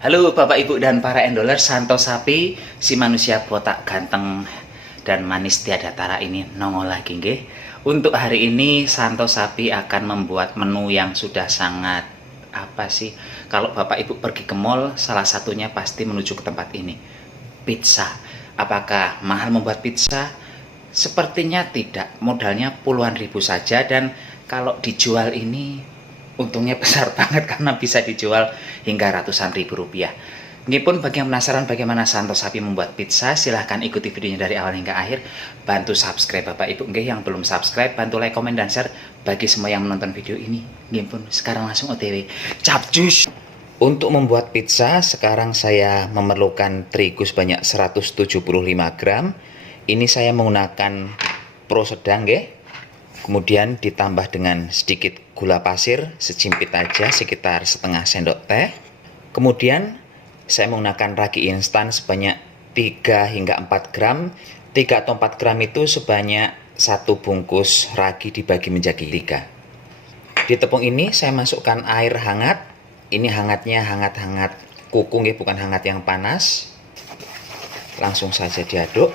Halo Bapak Ibu dan para endolers, Santo Sapi, si manusia botak ganteng dan manis tiada tara ini nongol lagi nggih. Untuk hari ini Santo Sapi akan membuat menu yang sudah sangat apa sih? Kalau Bapak Ibu pergi ke mall, salah satunya pasti menuju ke tempat ini. Pizza. Apakah mahal membuat pizza? Sepertinya tidak. Modalnya puluhan ribu saja dan kalau dijual ini untungnya besar banget karena bisa dijual hingga ratusan ribu rupiah. Ini pun bagi yang penasaran bagaimana Santo Sapi membuat pizza, silahkan ikuti videonya dari awal hingga akhir. Bantu subscribe Bapak Ibu nggih, yang belum subscribe bantu like, komen, dan share bagi semua yang menonton video ini. Nggih pun sekarang langsung OTW. Capcus. Untuk membuat pizza sekarang saya memerlukan terigu sebanyak 175 gram. Ini saya menggunakan pro sedang nggih. Kemudian ditambah dengan sedikit gula pasir, sejimpit aja sekitar setengah sendok teh. Kemudian saya menggunakan ragi instan sebanyak 3 hingga 4 gram. 3 atau 4 gram itu sebanyak 1 bungkus ragi dibagi menjadi 3. Di tepung ini saya masukkan air hangat. Ini hangatnya hangat-hangat kuku ya, bukan hangat yang panas. Langsung saja diaduk.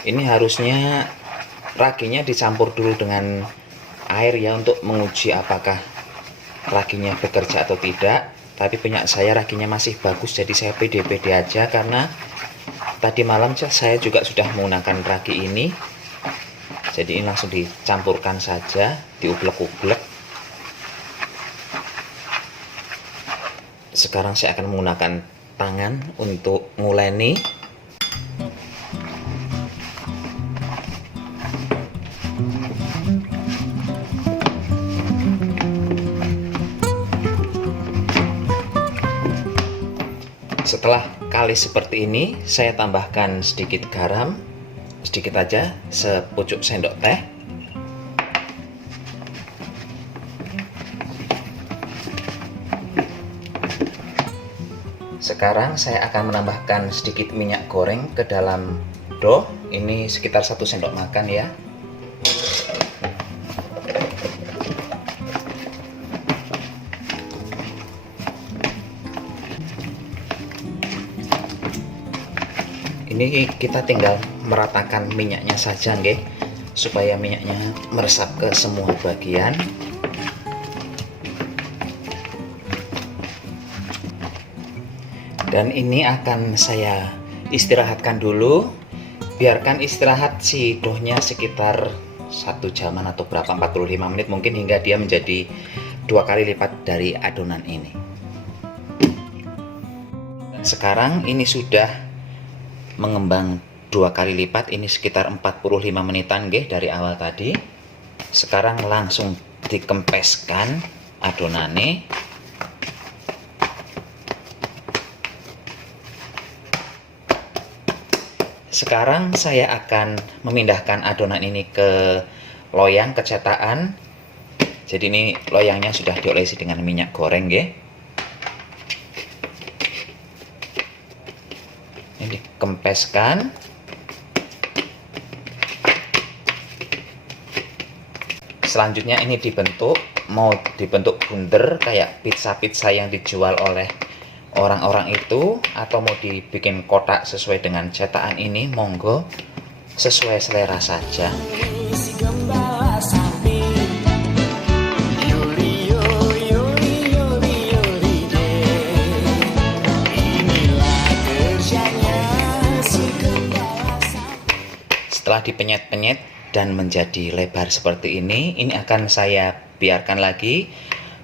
Ini harusnya raginya dicampur dulu dengan air ya, untuk menguji apakah raginya bekerja atau tidak. Tapi punya saya raginya masih bagus, jadi saya pede-pede aja karena tadi malam saya juga sudah menggunakan ragi ini. Jadi ini langsung dicampurkan saja, diublek-ublek. Sekarang saya akan menggunakan tangan untuk nguleni. Setelah kalis seperti ini, saya tambahkan sedikit garam, sedikit aja, sepucuk sendok teh. Sekarang saya akan menambahkan sedikit minyak goreng ke dalam dough. Ini sekitar 1 sendok makan ya. Ini kita tinggal meratakan minyaknya saja nggih, supaya minyaknya meresap ke semua bagian. Dan ini akan saya istirahatkan dulu. Biarkan istirahat si doughnya sekitar 1 jaman atau berapa, 45 menit mungkin, hingga dia menjadi 2 kali lipat dari adonan ini. Dan sekarang ini sudah mengembang 2 kali lipat, ini sekitar 45 menitan nggih dari awal tadi. Sekarang langsung dikempeskan adonane. Sekarang saya akan memindahkan adonan ini ke loyang kecetakan. Jadi ini loyangnya sudah diolesi dengan minyak goreng nggih. Ini dikempeskan. Selanjutnya ini dibentuk, mau dibentuk bunder kayak pizza-pizza yang dijual oleh orang-orang itu, atau mau dibikin kotak sesuai dengan cetakan ini, monggo, sesuai selera saja. Setelah dipenyet-penyet dan menjadi lebar seperti ini akan saya biarkan lagi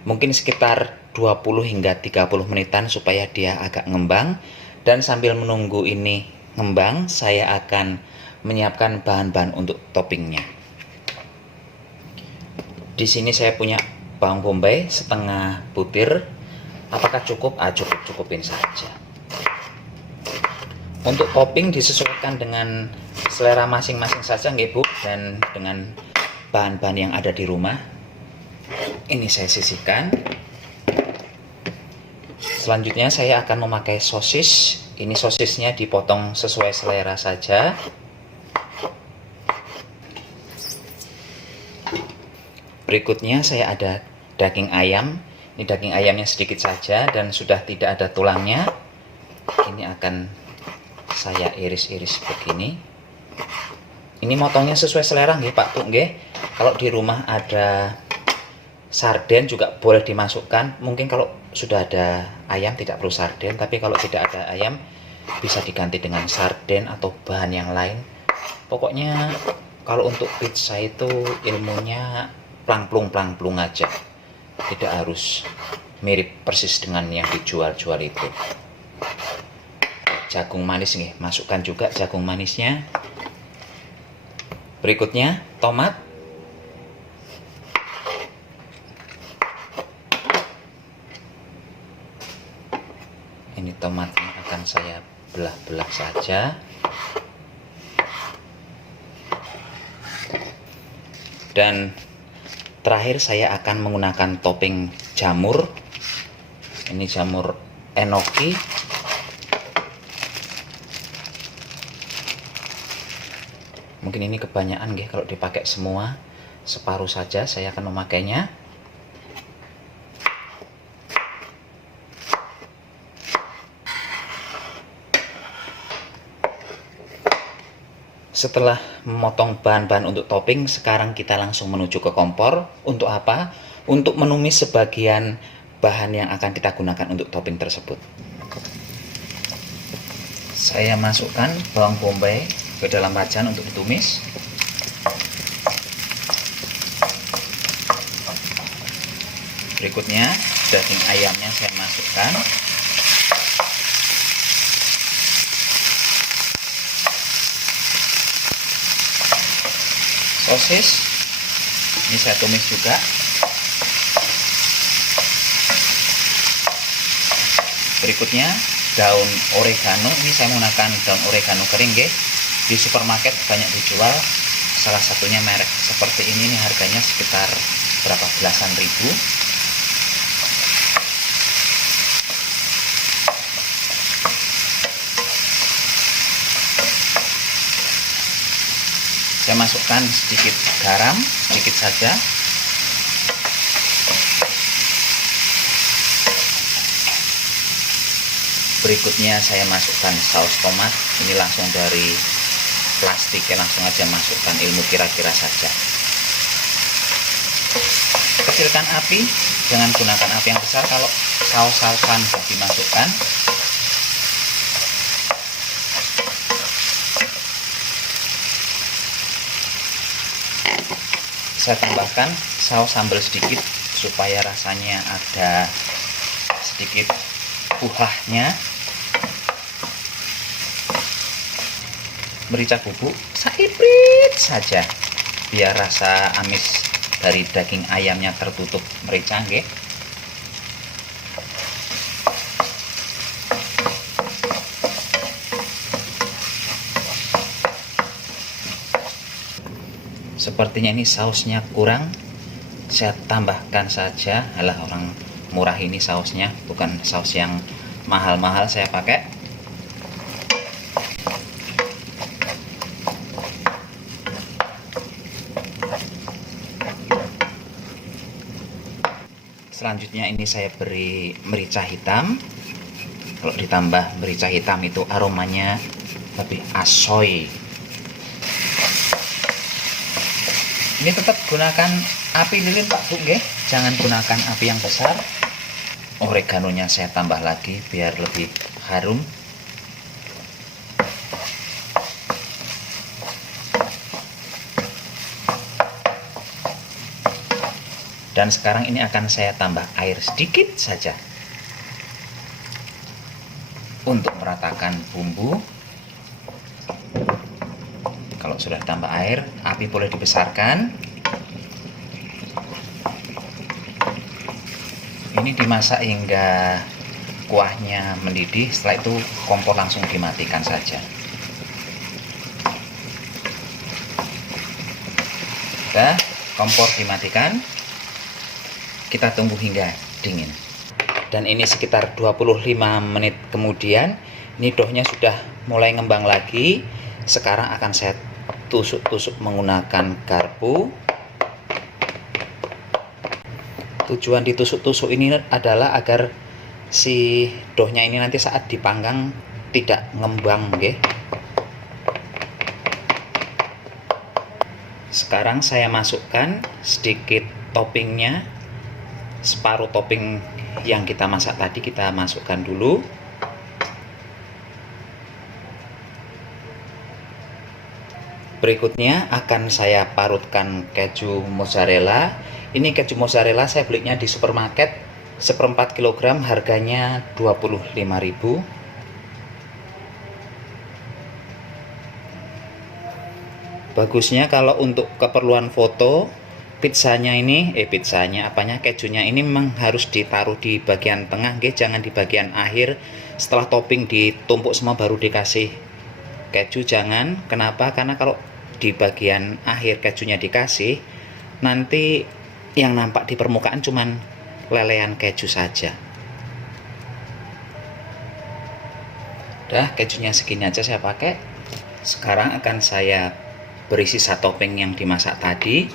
mungkin sekitar 20 hingga 30 menitan supaya dia agak ngembang. Dan sambil menunggu ini ngembang, saya akan menyiapkan bahan-bahan untuk toppingnya. Di sini saya punya bawang bombay setengah butir. Apakah cukup? Cukupin saja. Untuk topping disesuaikan dengan selera masing-masing saja nggih Bu, dan dengan bahan-bahan yang ada di rumah. Ini saya sisihkan. Selanjutnya saya akan memakai sosis. Ini sosisnya dipotong sesuai selera saja. Berikutnya saya ada daging ayam. Ini daging ayamnya sedikit saja dan sudah tidak ada tulangnya. Ini akan saya iris-iris begini. Ini motongnya sesuai selera nggih Pak Bu nggih. Kalau di rumah ada sarden juga boleh dimasukkan. Mungkin kalau sudah ada ayam tidak perlu sarden, tapi kalau tidak ada ayam bisa diganti dengan sarden atau bahan yang lain. Pokoknya kalau untuk pizza itu ilmunya plang-plung aja. Tidak harus mirip persis dengan yang dijual-jual itu. Jagung manis nih, masukkan juga jagung manisnya. Berikutnya tomat. Ini tomatnya akan saya belah-belah saja. Dan terakhir saya akan menggunakan topping jamur. Ini jamur enoki. Mungkin ini kebanyakan nggih kalau dipakai semua. Separuh saja saya akan memakainya. Setelah memotong bahan-bahan untuk topping, sekarang kita langsung menuju ke kompor. Untuk apa? Untuk menumis sebagian bahan yang akan kita gunakan untuk topping tersebut. Saya masukkan bawang bombay ke dalam wajan untuk ditumis. Berikutnya daging ayamnya saya masukkan. Sosis ini saya tumis juga. Berikutnya daun oregano. Ini saya menggunakan daun oregano kering nggih. Di supermarket banyak dijual. Salah satunya merek seperti ini nih, harganya sekitar berapa belasan ribu. Saya masukkan sedikit garam, sedikit saja. Berikutnya saya masukkan saus tomat. Ini langsung dari plastiknya, langsung aja masukkan, ilmu kira-kira saja. Kecilkan api, jangan gunakan api yang besar kalau saus-sausan sudah dimasukkan. Saya tambahkan saus sambal sedikit supaya rasanya ada sedikit kuahnya. Merica bubuk saiprit saja biar rasa amis dari daging ayamnya tertutup merica nggih. Sepertinya ini sausnya kurang, saya tambahkan saja. Alah, orang murah ini sausnya, bukan saus yang mahal-mahal saya pakai. Selanjutnya ini saya beri merica hitam. Kalau ditambah merica hitam itu aromanya lebih asoy. Ini tetap gunakan api lilin Pak Bu nggih, jangan gunakan api yang besar. Oreganonya saya tambah lagi biar lebih harum. Dan sekarang ini akan saya tambah air sedikit saja untuk meratakan bumbu. Kalau sudah tambah air, api boleh dibesarkan. Ini dimasak hingga kuahnya mendidih. Setelah itu kompor langsung dimatikan saja. Sudah, kompor dimatikan. Kita tunggu hingga dingin. Dan ini sekitar 25 menit kemudian, ini doughnya sudah mulai ngembang lagi. Sekarang akan saya tusuk-tusuk menggunakan garpu. Tujuan ditusuk-tusuk ini adalah agar si doughnya ini nanti saat dipanggang tidak ngembang, nggih. Sekarang saya masukkan sedikit toppingnya, separuh topping yang kita masak tadi kita masukkan dulu. Berikutnya akan saya parutkan keju mozzarella. Ini keju mozzarella saya belinya di supermarket, seperempat kilogram, harganya 25.000. Bagusnya kalau untuk keperluan foto, kejunya ini memang harus ditaruh di bagian tengah, jangan di bagian akhir. Setelah topping ditumpuk semua baru dikasih keju, jangan. Kenapa? Karena kalau di bagian akhir kejunya dikasih, nanti yang nampak di permukaan cuman lelehan keju saja. Udah, kejunya segini aja saya pakai. Sekarang akan saya beri sisa topping yang dimasak tadi.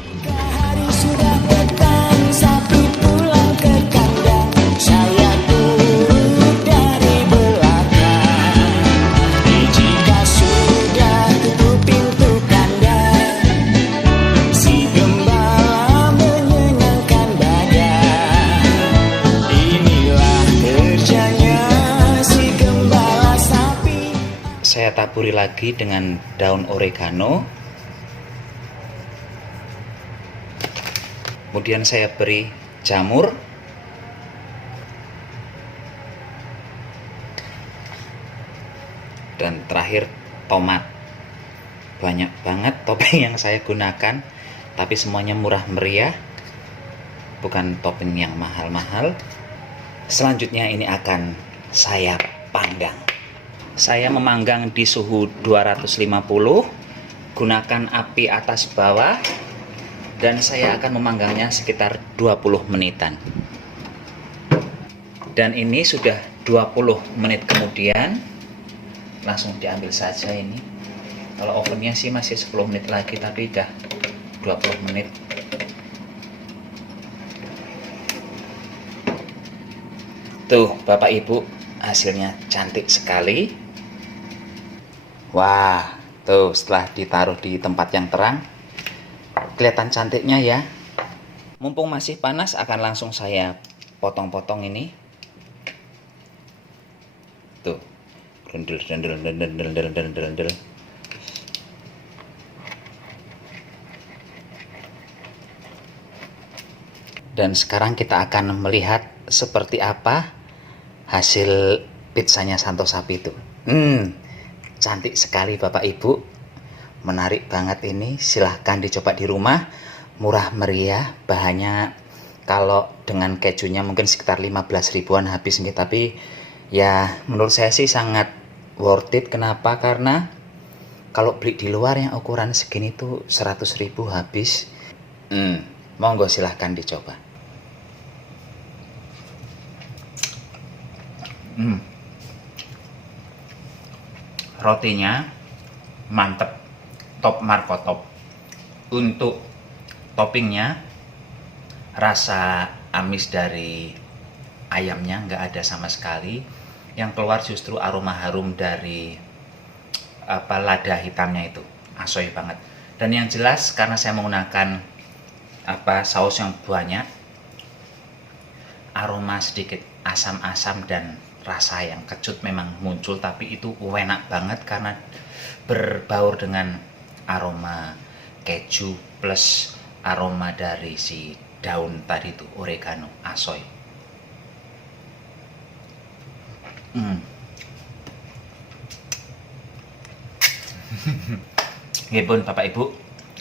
Saya taburi lagi dengan daun oregano. Kemudian saya beri jamur. Dan terakhir tomat. Banyak banget topping yang saya gunakan, tapi semuanya murah meriah, bukan topping yang mahal-mahal. Selanjutnya ini akan saya panggang. Saya memanggang di suhu 250, gunakan api atas bawah, dan saya akan memanggangnya sekitar 20 menitan. Dan ini sudah 20 menit kemudian, langsung diambil saja ini. Kalau ovennya sih masih 10 menit lagi, tapi udah 20 menit. Tuh Bapak Ibu, hasilnya cantik sekali. Wah, tuh setelah ditaruh di tempat yang terang, kelihatan cantiknya ya. Mumpung masih panas, akan langsung saya potong-potong ini. Tuh, dendel. Dan sekarang kita akan melihat seperti apa hasil pizzanya Santo Sapi itu. Cantik sekali Bapak Ibu, menarik banget ini. Silahkan dicoba di rumah, murah meriah. Bahannya kalau dengan kejunya mungkin sekitar 15 ribuan habis nih, tapi ya menurut saya sih sangat worth it. Kenapa? Karena kalau beli di luar yang ukuran segini tuh 100 ribu habis. Monggo silahkan dicoba. Rotinya mantep, top marko top. Untuk toppingnya, rasa amis dari ayamnya nggak ada sama sekali. Yang keluar justru aroma harum dari lada hitamnya itu, asoy banget. Dan yang jelas karena saya menggunakan saus yang banyak, aroma sedikit asam-asam dan rasa yang kecut memang muncul, tapi itu enak banget karena berbaur dengan aroma keju plus aroma dari si daun tadi itu, oregano, asoy. Gipun Bapak Ibu,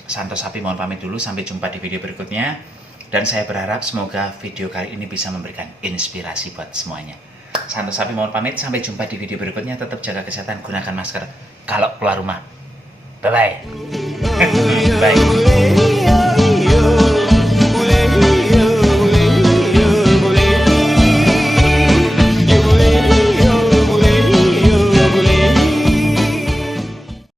Santo Sapi mohon pamit dulu, sampai jumpa di video berikutnya. Dan saya berharap semoga video kali ini bisa memberikan inspirasi buat semuanya. Santo Sapi mohon pamit, sampai jumpa di video berikutnya. Tetap jaga kesehatan, gunakan masker kalau keluar rumah. Bye-bye. Bye.